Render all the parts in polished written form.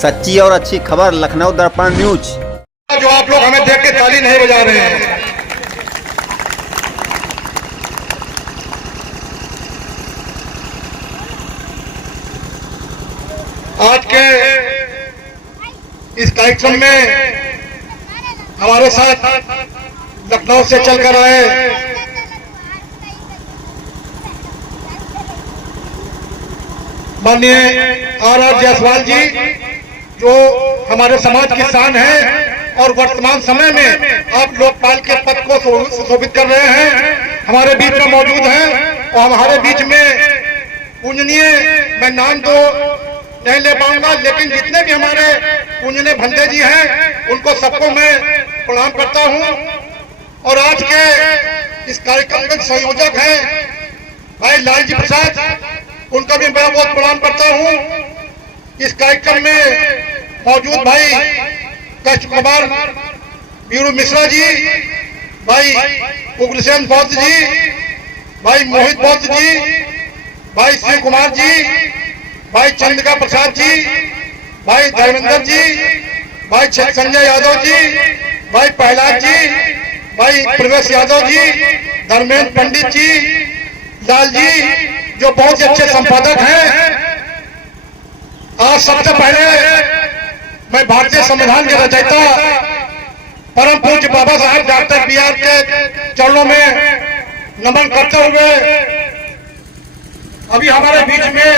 सच्ची और अच्छी खबर लखनऊ दर्पण न्यूज। जो आप लोग हमें देख के ताली नहीं बजा रहे हैं, आज के इस कार्यक्रम में हमारे साथ लखनऊ से चलकर आए माननीय आर जायसवाल जी, जो हमारे समाज की शान है और वर्तमान समय में आप लोकपाल के पद को सुशोभित कर रहे हैं, हमारे बीच में मौजूद हैं। और हमारे बीच में पूजनीय, मैं नाम तो नहीं ले पाऊंगा, लेकिन जितने भी हमारे पूजनीय भंते जी हैं उनको सबको मैं प्रणाम करता हूं। और आज के इस कार्यक्रम के संयोजक हैं भाई लालजी प्रसाद, उनका भी मैं बहुत प्रणाम करता हूं। इस कार्यक्रम में मौजूद भाई कष्ट कुमार वीरू मिश्रा जी, भाई उग्रसेन बौद्ध जी, भाई मोहित बौद्ध जी, भाई शिव कुमार जी, भाई चंद्रिका प्रसाद जी, भाई धर्मेंद्र जी, भाई संजय यादव जी, भाई प्रहलाद जी, भाई प्रवेश यादव जी, धर्मेंद्र पंडित जी, लाल जी, जो बहुत अच्छे संपादक हैं। आज सबसे पहले मैं भारतीय संविधान के रचयिता परम पूज्य बाबा साहब डॉक्टर BR के चरणों में नमन करते हुए अभी हमारे बीच में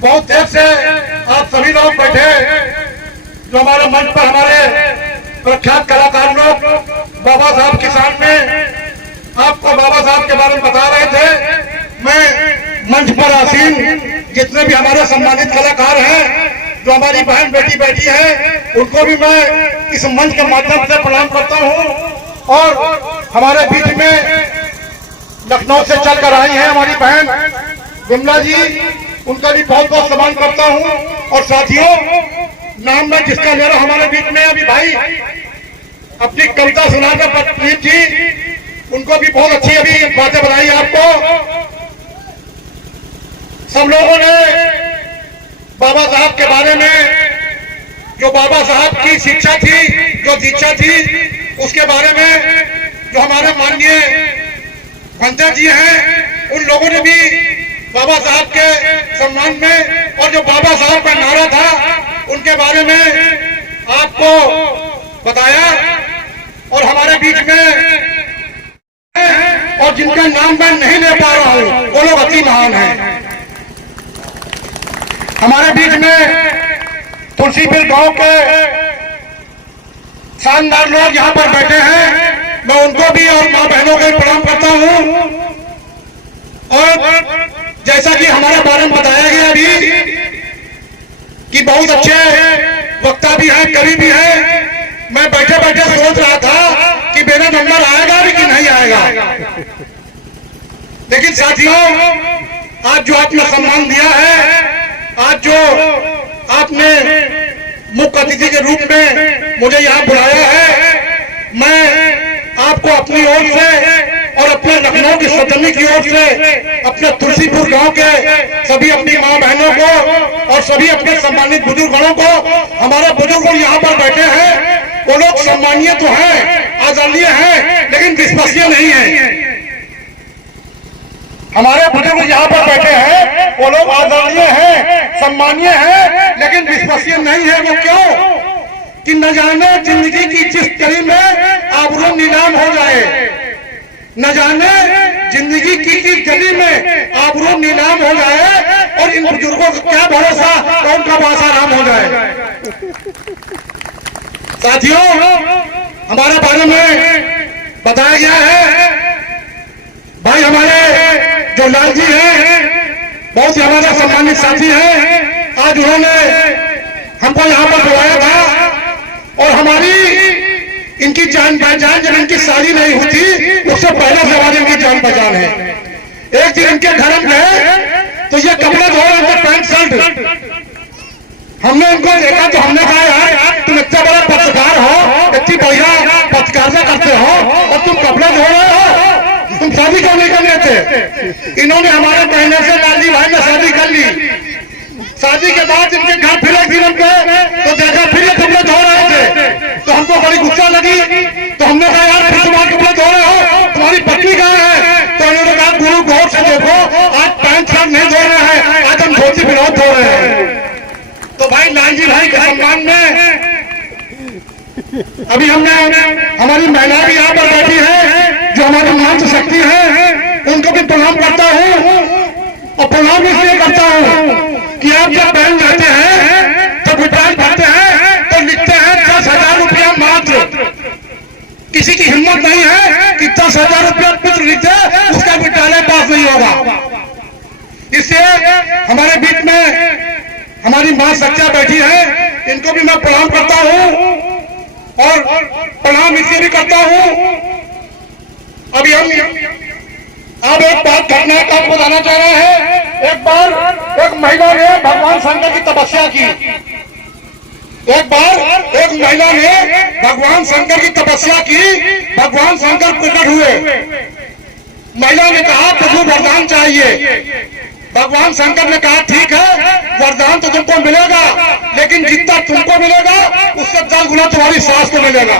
बहुत देर से आप सभी लोग बैठे, जो हमारे मंच पर हमारे प्रख्यात कलाकार लोग बाबा साहब की शान में आपको बाबा साहब के बारे में बता रहे थे। मैं मंच पर आसीन जितने भी हमारे सम्मानित कलाकार हैं, जो हमारी बहन बेटी बैठी है, उनको भी मैं इस मंच के माध्यम से प्रणाम करता हूं। और हमारे बीच में लखनऊ से चलकर आई हैं हमारी बहन विमला जी, उनका भी बहुत बहुत सम्मान करता हूं। और साथियों, नाम में जिसका ले रहा हमारे बीच में अभी भाई अपनी कविता सुनाकर प्रीत जी, उनको भी बहुत अच्छी अभी बातें बताई आपको। सब लोगों ने बाबा साहब के बारे में, जो बाबा साहब की शिक्षा थी, जो दीक्षा थी, उसके बारे में जो हमारे माननीय भंते जी हैं, उन लोगों ने भी बाबा साहब के सम्मान में और जो बाबा साहब का नारा था उनके बारे में आपको बताया। और हमारे बीच में और जिनका नाम मैं नहीं ले पा रहा हूं, वो लोग अति महान हैं। हमारे बीच में तुलसीपुर गांव के शानदार लोग यहाँ पर बैठे हैं, मैं उनको भी और मां बहनों को प्रणाम करता हूँ। और जैसा कि हमारे बारे में बताया गया अभी कि बहुत अच्छे वक्ता भी हैं, कवि भी हैं, मैं बैठे बैठे सोच रहा था कि मेरा नंबर आएगा भी कि नहीं आएगा। लेकिन साथियों, आज जो आपने सम्मान दिया है, आज जो आपने मुख्य अतिथि के रूप में मुझे यहाँ बुलाया है, मैं आपको अपनी ओर से और अपने लखनऊ की सदनी की ओर से, अपने तुलसीपुर गांव के सभी अपनी मां बहनों को और सभी अपने सम्मानित बुजुर्गों को, हमारे बुजुर्ग यहाँ पर बैठे हैं, वो लोग सम्मानीय तो हैं, आदरणीय हैं, लेकिन विश्वसनीय नहीं है। हमारे बुजुर्ग यहाँ पर बैठे हैं, वो लोग आदरणीय हैं, सम्मानीय हैं, लेकिन विश्वसनीय नहीं है। वो क्यों? कि न जाने जिंदगी की जिस गली में आबरू नीलाम हो जाए, न जाने जिंदगी की गली में आबरू नीलाम हो जाए, और इन बुजुर्गों को क्या भरोसा कौन का आसाराम हो जाए। साथियों, हमारे बारे में बताया गया है, भाई हमारे जो लाल जी हैं, बहुत ही हमारे सम्मानित साथी हैं, आज उन्होंने हमको यहाँ पर बुलाया था। और हमारी इनकी जान पहचान जब इनकी शादी नहीं हुई थी, उससे पहले से हमारी इनकी जान पहचान है। एक दिन इनके घर में गए तो ये कपड़े धो रहे थे, पैंट शर्ट। हमने उनको देखा तो हमने कहा, यार तुम इतना बड़ा पत्रकार हो, इतनी बढ़िया पत्रकारिता करते हो, और तुम कपड़े धो रहे हो, तुम शादी क्यों नहीं कर लेते? इन्होंने हमारे कहने से लाली भाई ने शादी कर ली। शादी के बाद इनके घर फिर एक दिन भाई लालजी भाई के सम्मान में अभी हमने हमारी महिला भी यहाँ पर बैठी है जो हमारी मातृ शक्ति है, उनको भी प्रणाम करता हूँ। और प्रणाम इसलिए करता हूँ कि आप जब बैंक जाते हैं तो विड्रॉल भरते हैं तो लिखते हैं 10,000 रुपया मात्र। किसी की हिम्मत नहीं है कि 10,000 रुपया पुत्र लिखे उसका विद्यालय पास नहीं होगा। इसलिए हमारे बीच में हमारी मां सच्चा बैठी है, इनको भी मैं प्रणाम करता हूँ और प्रणाम इसलिए भी करता हूँ। अभी हम अब एक बात घटना का आपको बताना चाह रहे हैं। एक बार एक महिला ने भगवान शंकर की तपस्या की। एक बार एक महिला ने भगवान शंकर की तपस्या की, भगवान शंकर प्रकट हुए। महिला ने कहा प्रभु वरदान चाहिए। भगवान शंकर ने कहा ठीक है, वरदान तो तुमको मिलेगा, लेकिन जितना तुमको मिलेगा उससे 10 गुना तुम्हारी सास को मिलेगा।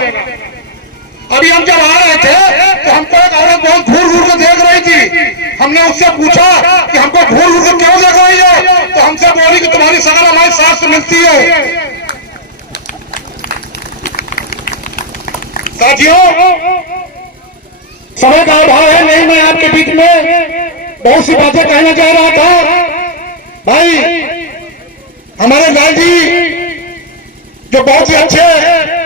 अभी हम जब आ रहे थे तो हमको एक औरत बहुत घूर घूर के देख रही थी। हमने उससे पूछा कि हमको घूर घूर के क्यों देख रही है, तो हमसे बोली कि तुम्हारी शकल हमारी सास से मिलती है। साथियों, समय का अभाव है, नहीं मैं आपके बीच में बहुत सी बातें कहना चाह रहा था। भाई हमारे लाल जी जो बहुत ही अच्छे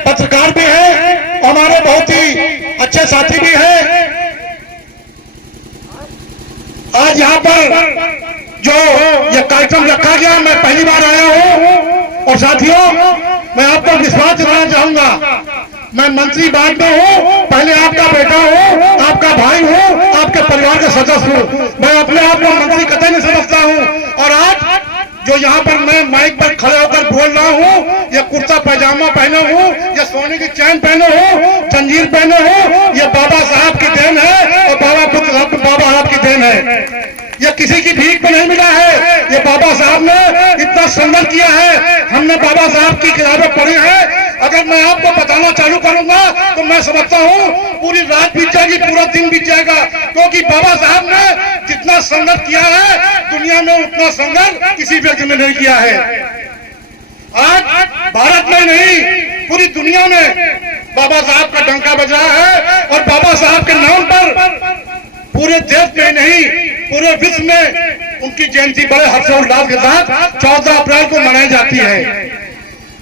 पत्रकार भी हैं, हमारे बहुत ही अच्छे साथी भी हैं। आज यहाँ पर जो ये कार्यक्रम रखा गया, मैं पहली बार आया हूँ। और साथियों, मैं आपको विश्वास दिलाना चाहूंगा, मैं मंत्री बाद में हूँ, पहले आपका बेटा हूँ, आपका भाई हूँ, आपके परिवार का सदस्य हूँ। मैं अपने आप को मंत्री कतई नहीं समझता हूँ। और आज जो यहाँ पर मैं माइक पर खड़े होकर बोल रहा हूँ, ये कुर्ता पैजामा पहने हूँ, ये सोने की चैन पहने हूँ, जंजीर पहने हूँ, ये बाबा साहब की देन है और बाबा साहब की देन है। ये किसी की भीख में नहीं मिला है, ये बाबा साहब ने इतना सुंदर किया है। हमने बाबा साहब की किताबें पढ़ी है। अगर मैं आपको बताना चालू करूंगा तो मैं समझता हूँ पूरी रात बीत जाएगी, पूरा दिन बीत जाएगा, क्योंकि बाबा साहब ने जितना संघर्ष किया है दुनिया में उतना संघर्ष किसी व्यक्ति ने नहीं किया है। आज भारत में नहीं, पूरी दुनिया में बाबा साहब का डंका बज रहा है। और बाबा साहब के नाम पर पूरे देश में नहीं, पूरे विश्व में उनकी जयंती बड़े हर्षोल्लास के साथ 14 अप्रैल को मनाई जाती है।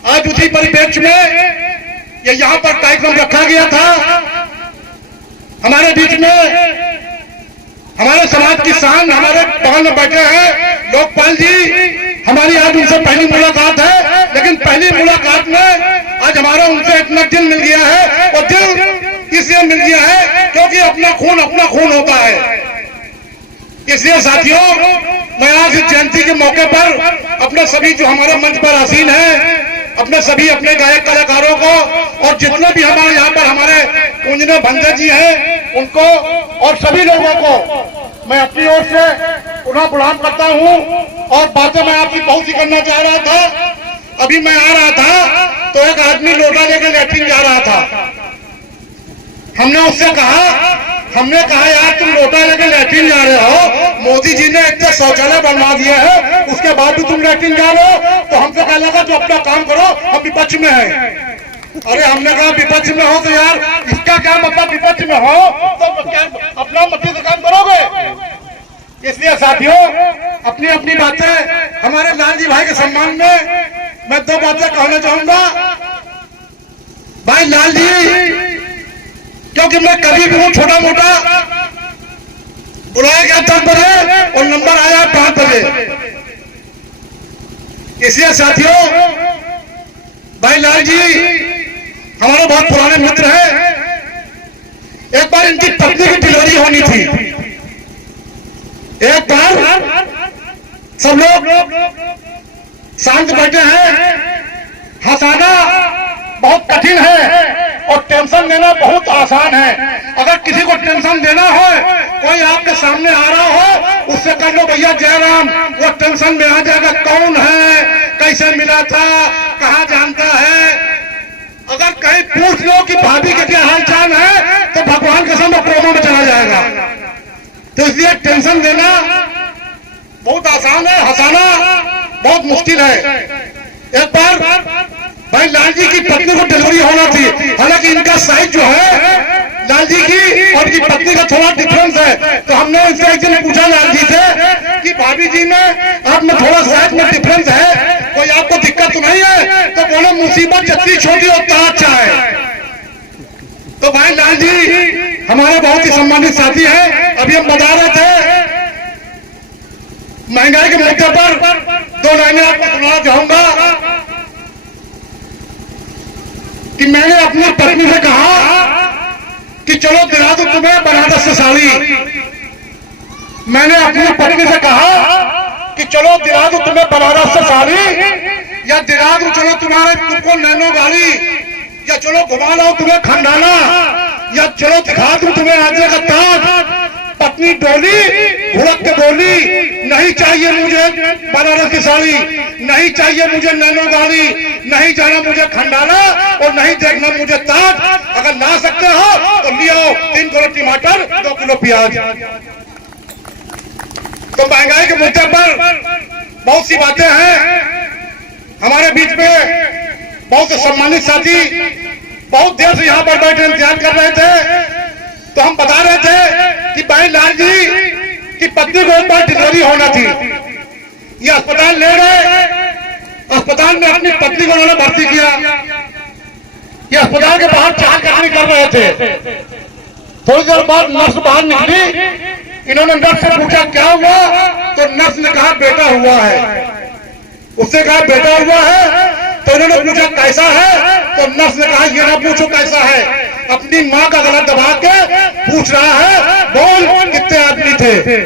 आज उसी परिप्रेक्ष्य में ये यहाँ पर कार्यक्रम रखा गया था। हमारे बीच में हमारे समाज की शान हमारे बगल में बैठे हैं लोकपाल जी। हमारी आज उनसे पहली मुलाकात है, लेकिन पहली मुलाकात में आज हमारा उनसे इतना दिल मिल गया है। और दिल इसलिए मिल गया है क्योंकि अपना खून होता है। इसलिए साथियों, मैं आज इस जयंती के मौके पर अपने सभी जो हमारे मंच पर आसीन है, अपने सभी अपने गायक कलाकारों को और जितने भी हमारे यहाँ पर हमारे पूजनीय भंजे जी हैं उनको और सभी लोगों को मैं अपनी ओर से पुनः प्रणाम करता हूँ। और बातें मैं आपकी बहुत ही करना चाह रहा था। अभी मैं आ रहा था तो एक आदमी लोटा लेकर लैट्रिन जा रहा था। हमने उससे कहा यार तुम लोटा लेकर लैट्रिन जा रहे हो, मोदी जी ने इतने शौचालय बनवा दिए हैं, उसके बाद भी तुम लैट्रिन जा रहे हो। तो हमसे कहा लगा तो अपना काम करो, हम विपक्ष में हैं। अरे हमने कहा विपक्ष में हो तो यार इसका क्या मतलब, विपक्ष में हो तो क्या अपना मत से काम करोगे। इसलिए साथियों, अपनी अपनी बातें हमारे लालजी भाई के सम्मान में मैं 2 बातें कहना चाहूंगा। भाई लालजी, क्योंकि मैं कभी भी हूं छोटा मोटा, बुलाया गया 10 बजे और नंबर आया 5 बजे। इसलिए साथियों, भाई लाल जी हमारे बहुत पुराने मित्र हैं। एक बार इनकी पत्नी की डिलीवरी होनी थी। एक बार सब लोग शांत बैठे हैं। हंसाना बहुत कठिन है और टेंशन देना बहुत आसान है। अगर किसी को टेंशन देना हो, कोई आपके सामने आ रहा हो, उससे कह लो भैया जयराम, वो टेंशन में आ जाएगा, कौन है, कैसे मिला था, कहाँ जानता है। अगर कहीं पूछ लो कि भाभी के क्या हाल चाल है तो भगवान कसम प्रोमो में चला जाएगा। तो इसलिए टेंशन देना बहुत आसान है, हंसाना बहुत मुश्किल है। एक बार भाई लाल जी की पत्नी को डिलीवरी होना थी, हालांकि इनका साइज जो है लाल जी की और इनकी पत्नी का थोड़ा डिफरेंस है। तो हमने इनसे एक दिन पूछा लाल जी से कि भाभी जी में आप में थोड़ा साइज में डिफरेंस है, कोई आपको दिक्कत तो नहीं है? तो बोलो मुसीबत जितनी छोटी उतना अच्छा है। तो भाई लाल जी हमारे बहुत ही सम्मानित साथी हैं। अभी हम बता रहे थे महंगाई के मुद्दे पर 2 लाइनें आपको सुनाना चाहूंगा कि मैंने अपनी पत्नी से कहा कि चलो दिला दूं तुम्हें बनारस से साड़ी। मैंने अपनी पत्नी से कहा कि चलो दिला दूं तुम्हें बनारस से साड़ी, या दिला दूं चलो तुमको नैनो गाड़ी, या चलो घुमा लाओ तुम्हें खंडाला, या चलो दिखा दूं तुम्हें आगे का ताज। पत्नी डोली भुड़क के बोली, नहीं चाहिए मुझे बनारस की साड़ी, नहीं चाहिए मुझे नैनो गाड़ी, नहीं जाना मुझे खंडाला और नहीं देखना मुझे ताज। अगर ला सकते हो तो ले आओ 3 किलो टमाटर, 2 किलो प्याज। तो महंगाई के मुद्दे पर बहुत सी बातें हैं। हमारे बीच में बहुत से सम्मानित साथी बहुत देर से यहाँ पर बैठे इंतजार कर रहे थे। तो हम बता रहे थे कि भाई लाल जी की पत्नी को एक बार डिलीवरी होना थी, ये अस्पताल ले गए, अस्पताल में अपनी पत्नी को उन्होंने भर्ती किया। ये अस्पताल के बाहर चहलकदमी कर रहे थे। थोड़ी देर बाद नर्स बाहर निकली, इन्होंने नर्स से पूछा क्या हुआ, तो नर्स ने कहा बेटा हुआ है। उसने कहा बेटा हुआ है, तो इन्होंने पूछा कैसा है, तो नर्स ने कहा ये ना पूछो कैसा है, अपनी माँ का गला दबा के पूछ रहा है बोल कितने आदमी थे।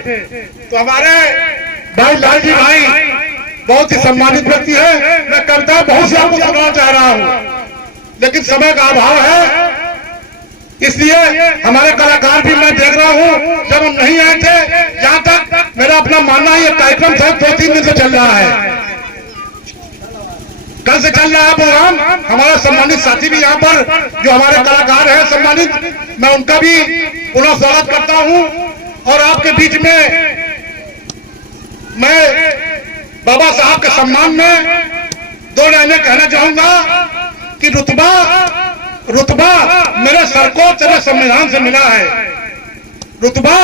तो हमारे भाई लाल जी भाई बहुत ही सम्मानित व्यक्ति है। मैं कविता बहुत सी आपको सुनाना चाह रहा हूँ, लेकिन समय का अभाव है, इसलिए हमारे कलाकार भी मैं देख रहा हूँ जब हम नहीं आए थे, जहाँ तक मेरा अपना मानना है ये कार्यक्रम था 2-3 दिन से चल रहा है, कल से चल रहा है प्रोग्राम। हमारा सम्मानित साथी भी यहाँ पर जो हमारे कलाकार हैं सम्मानित, मैं उनका भी पुनः स्वागत करता हूँ। और आपके बीच में मैं बाबा साहब के सम्मान में 2 लाइनें कहना चाहूंगा कि रुतबा मेरे सर को तेरे संविधान से मिला है, रुतबा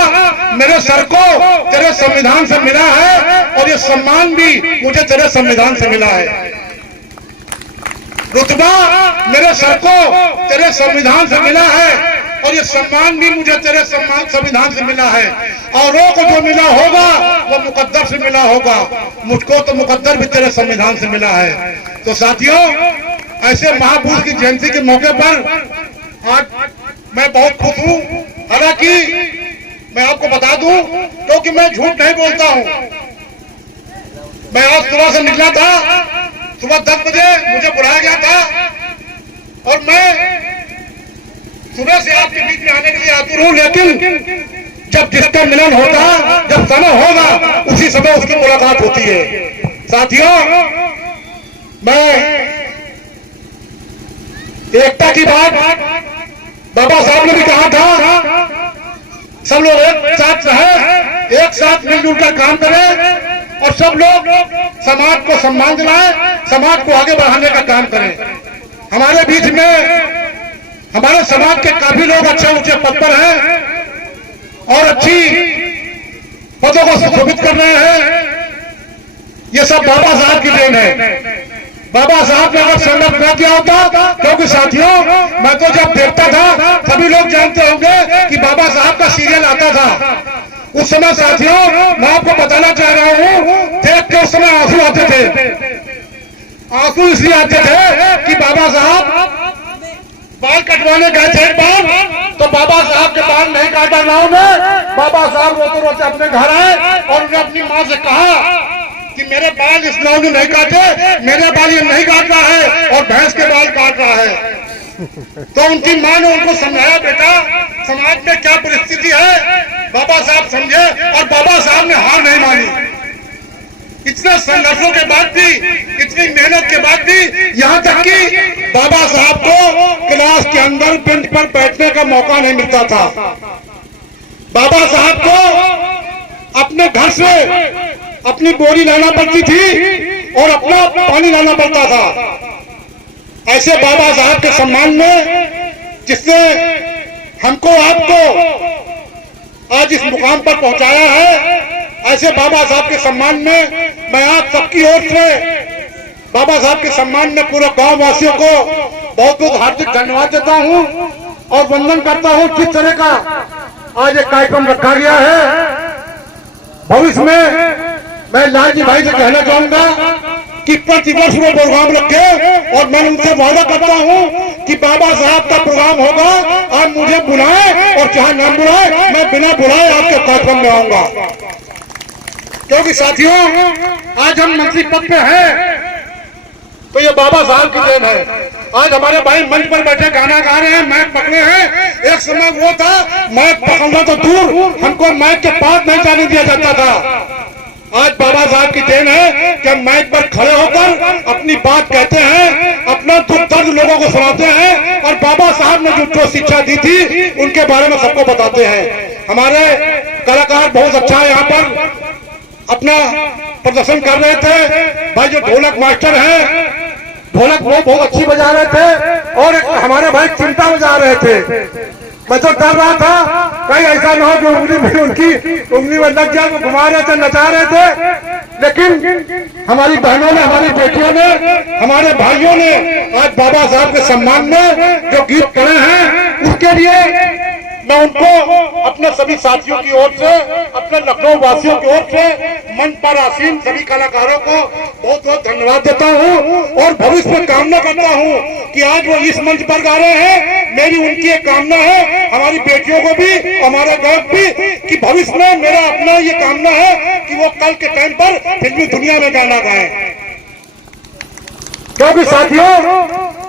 मेरे सर को तेरे संविधान से मिला है, और ये सम्मान भी मुझे तेरे संविधान से मिला है। रुतबा मेरे सर को तेरे संविधान से मिला है, और ये सम्मान भी मुझे तेरे संविधान से मिला है। औरों को जो मिला होगा वो मुकद्दर से मिला होगा, मुझको तो मुकद्दर भी तेरे संविधान से मिला है। तो साथियों, ऐसे महापुरुष की जयंती के मौके पर आज मैं बहुत खुश हूँ। हालांकि मैं आपको बता दूं क्योंकि मैं झूठ नहीं बोलता हूँ, मैं आज सुबह से निकला था, सुबह 10 बजे मुझे बुलाया गया था, और मैं सुबह से आपके बीच में आने के लिए आतुर हूँ। लेकिन जब जिसका मिलन होता, जब समय होगा उसी समय उसकी मुलाकात होती है। साथियों, मैं एकता की बात बाबा साहब ने भी कहा था, सब लोग एक साथ रहे, एक साथ मिलजुल कर काम करें और सब लोग समाज को सम्मान दिलाएं, समाज को आगे बढ़ाने का काम करें। हमारे बीच में हमारे समाज के काफी लोग अच्छे ऊंचे पद पर हैं और अच्छी पदों को सुशोभित कर रहे हैं। ये सब बाबा साहब की देन है। बाबा साहब ने अगर संघर्ष न किया होता, क्योंकि साथियों मैं तो जब देखता था, सभी लोग जानते होंगे कि बाबा साहब का सीरियल आता था, उस समय साथियों मैं आपको बताना चाह रहा हूँ, देख के उस समय आंसू आते थे। आंसू इसलिए आते थे कि बाबा साहब बाल कटवाने गए थे एक बार, तो बाबा साहब के बाल नहीं काटा नाव ने। बाबा साहब रोते रोते अपने घर आए और उन्होंने अपनी माँ से कहा कि मेरे बाल इस नाव ने नहीं काटे, मेरे बाल ये नहीं काट रहा है और भैंस के बाल काट रहा है। तो उनकी माँ ने उनको समझाया, बेटा समाज में क्या परिस्थिति है। बाबा साहब समझे और बाबा साहब ने हार नहीं मानी। इतने संघर्षों के बाद भी, इतनी मेहनत के बाद भी, यहाँ तक कि बाबा साहब को क्लास के अंदर बेंच पर बैठने का मौका नहीं मिलता था। बाबा साहब को अपने घर से अपनी बोरी लाना पड़ती थी और अपना पानी लाना पड़ता था। ऐसे बाबा साहब के सम्मान में, जिसने हमको आपको आज इस मुकाम पर पहुंचाया है, ऐसे बाबा साहब के सम्मान में मैं आप सबकी ओर से बाबा साहब के सम्मान में पूरे गांव वासियों को बहुत बहुत हार्दिक धन्यवाद देता हूं और वंदन करता हूं। किस तरह का आज एक कार्यक्रम रखा गया है। भविष्य में मैं लालजी भाई से कहना चाहूंगा कि प्रतिवर्ष वो प्रोग्राम रखे और मैं उनसे वादा करता हूं कि बाबा साहब का प्रोग्राम होगा, आप मुझे बुलाएं और चाहे ना बुलाएं, मैं बिना बुलाए आपके कार्यक्रम में आऊंगा। क्योंकि साथियों, आज हम मंत्री पद पे हैं तो ये बाबा साहब की देन है। आज हमारे भाई मंच पर बैठे गाना गा रहे हैं, माइक पकड़े हैं। एक समय वो था माइक पकड़ना तो दूर, हमको माइक के पास नहीं जाने दिया जाता था। आज बाबा साहब की देन है कि हम माइक पर खड़े होकर अपनी बात कहते हैं, अपना दुख दर्द लोगों को सुनाते हैं और बाबा साहब ने जो शिक्षा दी थी उनके बारे में सबको बताते हैं। हमारे कलाकार बहुत अच्छा है, यहाँ पर अपना प्रदर्शन कर रहे थे। भाई जो ढोलक मास्टर हैं, ढोलक वो बहुत अच्छी बजा रहे थे और हमारे भाई चिमटा बजा रहे थे। मैं तो डर रहा था कहीं ऐसा ना हो कि उंगली में लग जाए, वो घुमा रहे थे, नचा रहे थे। लेकिन हमारी बहनों ने, हमारी बेटियों ने, हमारे भाइयों ने आज बाबा साहब के सम्मान में जो गीत करे हैं, उसके लिए मैं उनको अपने सभी साथियों की ओर से, अपने लखनऊ वासियों की ओर से, मंच पर आसीन सभी कलाकारों को बहुत बहुत धन्यवाद देता हूं और भविष्य में कामना करता हूं कि आज वो इस मंच पर गा रहे हैं, मेरी उनकी एक कामना है, हमारी बेटियों को भी, हमारे गांव भी, कि भविष्य में मेरा अपना ये कामना है कि वो कल के टाइम पर फिल्मी दुनिया में गाना गाएं। क्योंकि साथियों,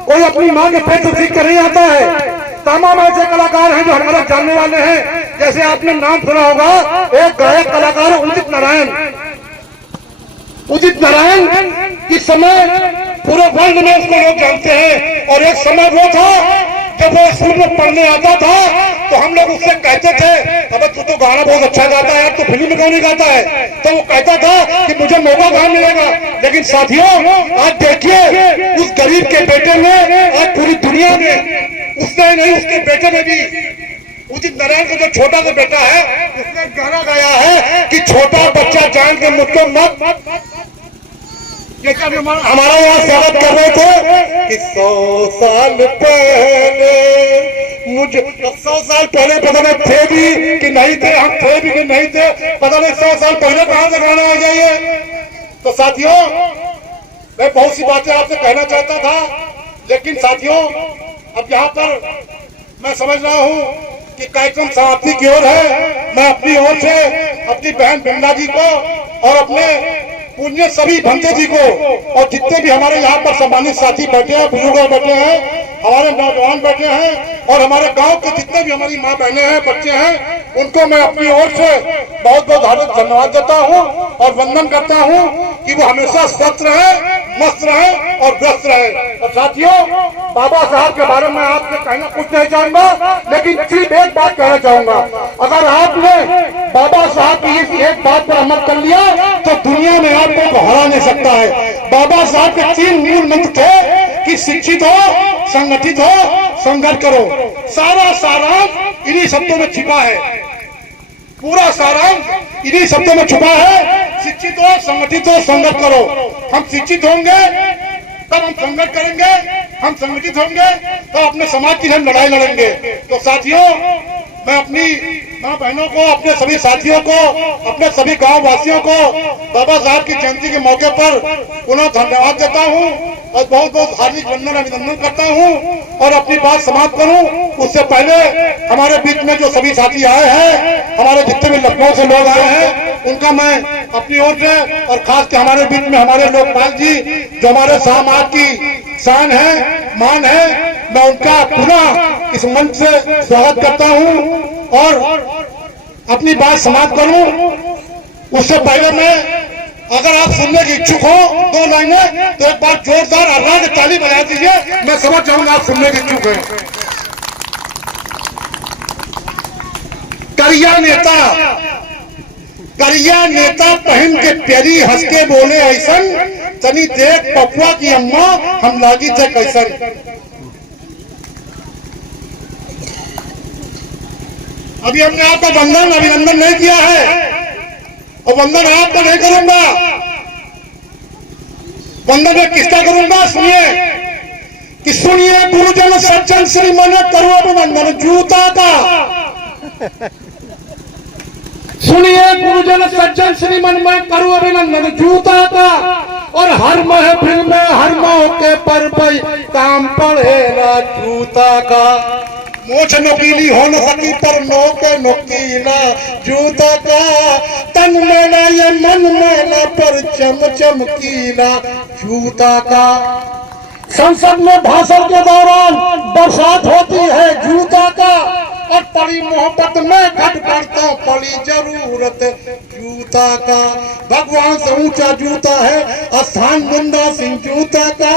कोई अपनी मां के पेट से सीख कर नहीं आता है। तमाम ऐसे कलाकार हैं जो हमारे जानने वाले हैं। जैसे आपने नाम सुना होगा, एक गायक कलाकार उदित नारायण। उदित नारायण इस समय पूरे वर्ल्ड में उसको लोग जानते हैं और एक समय वो था जब वो स्कूल में पढ़ने आता था तो हम लोग उससे कहते थे, अबे तू तो गाना बहुत अच्छा गाता है यार, तू फिल्म में क्यों नहीं गाता है? तो वो कहता था कि मुझे मौका कहाँ मिलेगा। लेकिन साथियों, आज देखिए उस गरीब के बेटे ने आज पूरी दुनिया में, उसने नहीं उसके बेटे ने भी, उदित नारायण का जो छोटा सा बेटा है, उसने गाना गाया है कि छोटा बच्चा जान के मुझको मत। हमारा यहाँ स्वागत कर रहे थे कि 100 साल पहले, मुझे 100 साल पहले पता नहीं थे भी कि नहीं थे, हम थे भी कि नहीं थे, पता नहीं 100 साल पहले कहाँ से गाना आ जाइए। तो साथियों, मैं बहुत सी बातें आपसे कहना चाहता था, लेकिन साथियों अब यहाँ पर मैं समझ रहा हूँ कि कार्यक्रम समाप्ति की ओर है। मैं अपनी ओर से अपनी बहन बिमला जी को और अपने पूज्य सभी भंते जी को और जितने भी हमारे यहाँ पर सम्मानित साथी बैठे हैं, बुजुर्ग बैठे हैं, हमारे नौजवान बैठे हैं और हमारे गांव के जितने भी हमारी माँ बहनें हैं, बच्चे हैं, उनको मैं अपनी ओर से बहुत बहुत हार्दिक धन्यवाद देता हूँ और वंदन करता हूँ कि वो हमेशा स्वस्थ रहे, मस्त रहे और व्यस्त रहे। और साथियों, बाबा साहब के बारे में आपसे कहना कुछ नहीं चाहूंगा, लेकिन सिर्फ एक बात कहना चाहूंगा, अगर आपने बाबा साहब की इस एक बात पर अमल कर लिया तो दुनिया में आपको हरा नहीं सकता है। बाबा साहब के 3 मूल मंत्र थे कि शिक्षित हो, संगठित हो, संघर्ष करो। सारा सारांश इन्हीं शब्दों में छिपा है, पूरा सारांश इन्हीं शब्दों में छुपा है। शिक्षित हो, संगठित हो, संघर्ष करो। हम शिक्षित होंगे तब हम संघर्ष करेंगे, हम संगठित होंगे तो अपने समाज की हम लड़ाई लड़ेंगे। तो साथियों, मैं अपनी माँ बहनों को, अपने सभी साथियों को, अपने सभी गांव वासियों को बाबा साहब की जयंती के मौके पर पुनः धन्यवाद देता हूँ और बहुत बहुत हार्दिक वंदन अभिनंदन करता हूँ। और अपनी बात समाप्त करूँ उससे पहले हमारे बीच में जो सभी साथी आए हैं, हमारे जितने भी लखनऊ से लोग आए हैं, उनका मैं अपनी ओर से और खास के हमारे बीच में हमारे लोकपाल जी जो हमारे समाज की शान है, मान है, मैं उनका पुनः इस मंच से स्वागत करता हूं और अपनी बात समाप्त करूं उससे पहले मैं, अगर आप सुनने के इच्छुक हो 2 लाइनें तो एक बार जोरदार आवाज ताली बजा दीजिए, मैं समझ जाऊंगा आप सुनने के इच्छुक हैं। करिया नेता पहन के प्यारी हंस के बोले ऐसन, तनी देख पपुआ की अम्मा हम लागी थे कैसन। अभी हमने आपका वंदन अभिनंदन नहीं किया है और वंदन आपका नहीं करूंगा। वंदन मैं किसका करूंगा सुनिए कि सुनिए गुरुजन सज्जन श्रीमन करो अभिनंदन जूता का। सुनिए गुरुजन सज्जन श्रीमन में करूं अभिनंदन जूता का। और हर महफिल में हर मौके पर भाई काम पड़ेगा जूता का। मोछ नोकीली हो न सकी पर नोके नोकीला जूता का। तन मेला ये मन मेला पर चम चमकीला जूता का। संसद में भाषण के दौरान बरसात होती है जूता का। और पड़ी मोहब्बत में घट पड़ता पड़ी जरूरत जूता का। भगवान से ऊंचा जूता है स्थान मुंडा सिंह जूता का।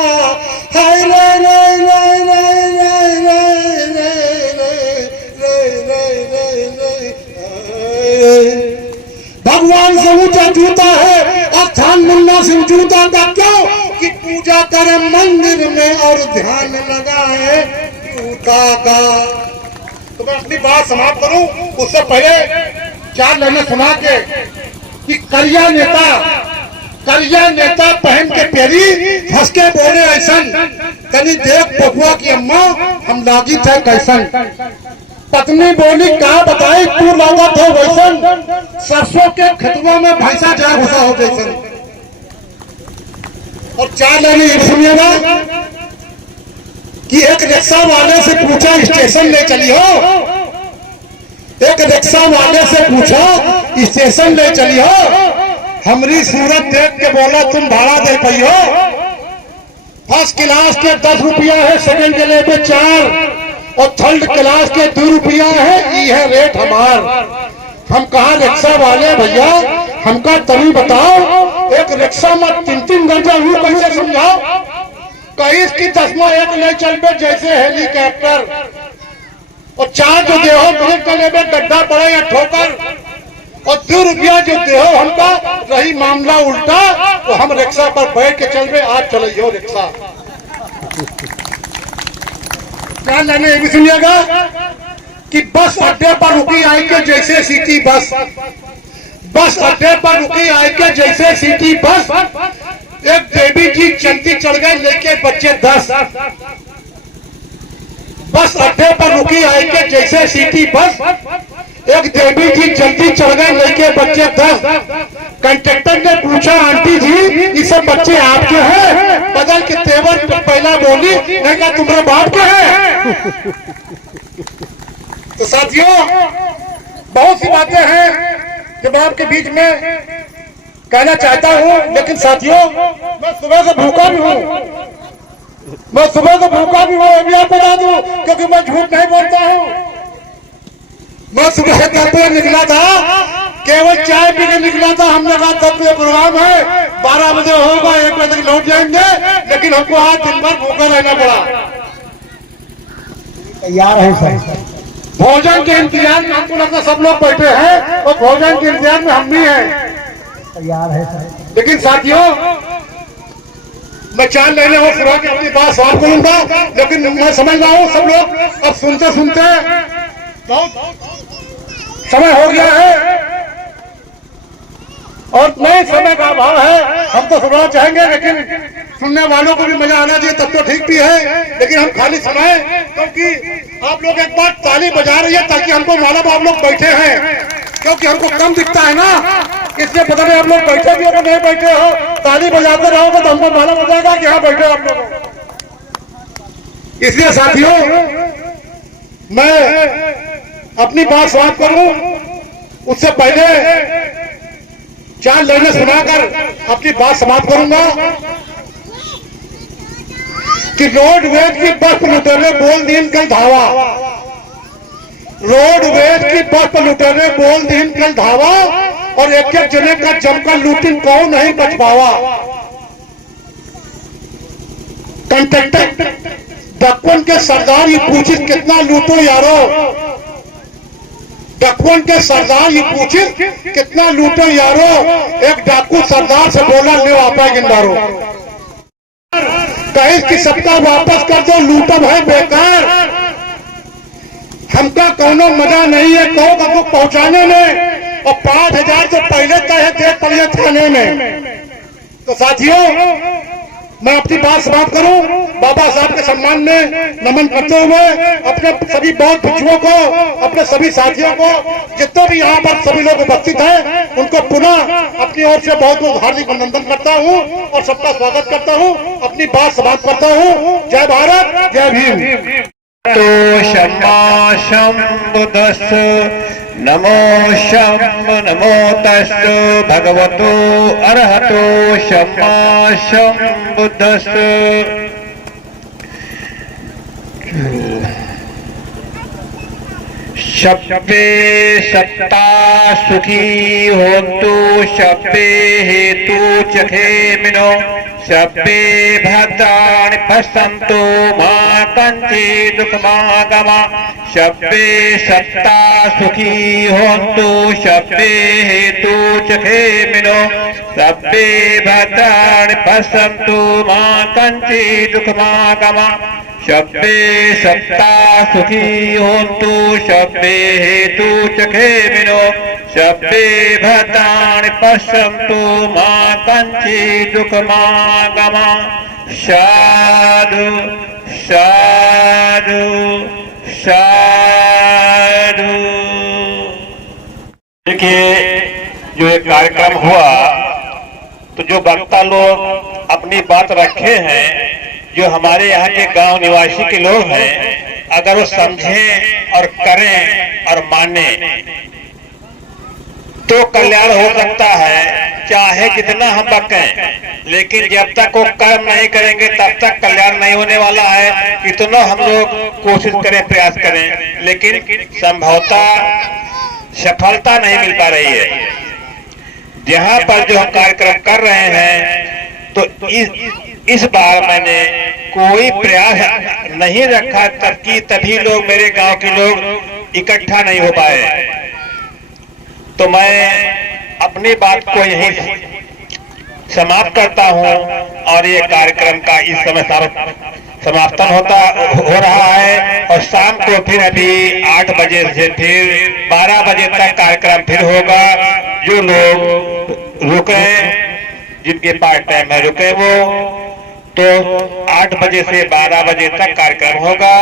हाय रे रे रे रे रे रे रे। भगवान से ऊंचा जूता है स्थान मुन्ना सिंह जूता का। क्यों कि पूजा करे मंदिर में और ध्यान लगाए जूता का। तो मैं अपनी बात समाप्त करूं उससे पहले 4 लाइनें सुना के कि करिया नेता पहन के पेरी हंस के बोले ऐसन। तनी देख पपुआ की अम्मा हम लागी थे कैसन। पत्नी बोली कहा बताई तू लागत हो वैसन। सरसों के खेतों में भैंसा जा घुसा हो जैसन। और 4 लाइनें सुनिएगा कि एक रिक्शा वाले से पूछा स्टेशन ले चली हो। एक रिक्शा वाले से पूछा स्टेशन ले चली हो। हमारी सूरत देख के बोला तुम भाड़ा दे पाई हो। फर्स्ट क्लास के 10 रुपया है, सेकंड के लिए 4 और थर्ड क्लास के 2 रुपया है। ये है रेट हमार। हम कहा रिक्शा वाले भैया हमका तभी बताओ एक रिक्शा में 3-3 घंटा हूँ कैसे समझाओ। कहीं की 10वां एक ले चल पे जैसे हेलीकॉप्टर। और 4 जो देहो ब्रेक गले में गड्ढा पड़े या ठोकर। और 2 रुपया जो देहो हमका रही मामला उल्टा तो हम रिक्शा पर बैठ के चल रहे। आप चलो रिक्शा। क्या लाने भी सुनिएगा कि बस अड्डे पर रुकी आई के जैसे सिटी बस। बस अड्डे पर रुकी आई के जैसे सिटी बस। एक देवी जी चलती चढ़ गए लेके बच्चे 10। बस अड्डे पर रुकी आई के जैसे सिटी बस। एक देवी जी जल्दी चढ़ गए लेके बच्चे 10। कंडक्टर ने पूछा आंटी जी ये सब बच्चे आपके हैं। बदल के तेवर पहला बोली मैं क्या तुम्हारे बाप के हैं। तो साथियों बहुत सी बातें हैं जब आपके बीच में कहना चाहता हूं। लेकिन साथियों मैं सुबह से भूखा भी हूं। ये भी आपको बता दूं क्योंकि मैं झूठ नहीं बोलता हूं। मैं सुबह से 10 बजे निकला था, केवल चाय पी के निकला था। हमने कहा 10 बजे प्रोग्राम है, 12 बजे होगा, 1 बजे तक लौट जाएंगे। लेकिन हमको आज दिन भर भूखा रहना पड़ा। तैयार है सर। भोजन के इंतजार में हमको लगता सब लोग बैठे हैं और भोजन के इंतजार में हम भी हैं। तैयार है सर। लेकिन साथियों मैं 4 लाइनें और सुना के अपनी बात सॉल्व करूंगा। लेकिन मैं समझ रहा हूं सब लोग अब सुनते सुनते बहुत समय हो गया है और नए समय का अभाव है। हम तो सुनना चाहेंगे लेकिन सुनने वालों को भी मजा आना चाहिए तब तो ठीक भी है। लेकिन हम खाली सुनाए क्योंकि आप लोग एक बार ताली बजा रही है ताकि हमको मालूम आप लोग बैठे हैं। क्योंकि हमको कम दिखता है ना, इसलिए पता नहीं आप लोग बैठे भी हो नहीं बैठे हो। ताली बजाते रहोगे तो हमको मालूम हो जाएगा कि हाँ बैठे आप लोग। इसलिए साथियों मैं अपनी बात समाप्त करूं उससे पहले 4 लाइनें सुनाकर अपनी बात समाप्त करूंगा कि रोडवेज की बस लुटेरे बोल दीन कल धावा। रोडवेज की बस लुटेरे बोल दीन कल धावा और एक जने का जमकर लूटिन कौन नहीं बच पावा। कंडक्टर डकवन के सरदार ये पूछी कितना लूटो यारो। डकवन के सरदार ये पूछी कितना लूटो यारो। एक डाकू सरदार से बोला ले आपा गिंडारो। कहीं की सत्ता वापस कर दो, लूटब है बेकार। हमका कोनो मजा नहीं है कहो का दुख पहुंचाने में, और 5,000 तो पहले तय थे पड़े थाने में। तो साथियों, मैं अपनी बात समाप्त करूं बाबा साहब के सम्मान में नमन करते हुए अपने सभी बौद्ध भिक्षुओं को, अपने सभी साथियों को, जितने भी यहाँ पर सभी लोग उपस्थित हैं, उनको पुनः अपनी ओर से बहुत बहुत हार्दिक अभिनंदन करता हूँ और सबका स्वागत करता हूँ। अपनी बात समाप्त करता हूँ। जय भारत, जय भीम। तो शम्मा शम्बुदस्तु नमो शम्भु नमो तस्तु भगवतो अरहतो शम्मा शम्बुदस्तु। शब्बे सत्ता सुखी होन्तु शब्बे हेतु चखेमिनो शब्बे भद्राणि पश्यन्तु मा कंचित् दुःखमागमा। शब्बे सत्ता सुखी होन्तु शब्बे हेतु चखेमिनो शब्बे भद्राणि पश्यन्तु मा कंचित् दुःखमागमा। शब्बे सत्ता सुखी होन्तु शब्बे हेतु चखेमिनो शब्बे भद्राणि पश्यन्तु मा कंचित् दुःखमागमा। साधु साधु साधु। देखिए, जो एक कार्यक्रम हुआ तो जो वक्ता लोग अपनी बात रखे हैं, जो हमारे यहाँ के गांव निवासी के लोग हैं, अगर वो समझें और करें और माने तो कल्याण हो सकता है। चाहे जितना हम बकें, लेकिन जब तक वो कर्म नहीं करेंगे तब तक कल्याण नहीं होने वाला है। कितना हम लोग कोशिश करें, प्रयास करें, लेकिन संभवतः सफलता नहीं मिल पा रही है। जहाँ पर जो हम कार्यक्रम कर रहे हैं, तो इस बार मैंने कोई प्रयास नहीं रखा, तभी लोग, मेरे गांव के लोग इकट्ठा नहीं हो पाए। तो मैं अपनी बात को यहीं समाप्त करता हूं और ये कार्यक्रम का इस समय समापन हो रहा है। और शाम को फिर अभी 8 बजे से फिर 12 बजे तक कार्यक्रम फिर होगा। जो लोग रुके, जिनके पास टाइम है रुके वो, तो 8 बजे से 12 बजे तक कार्यक्रम होगा।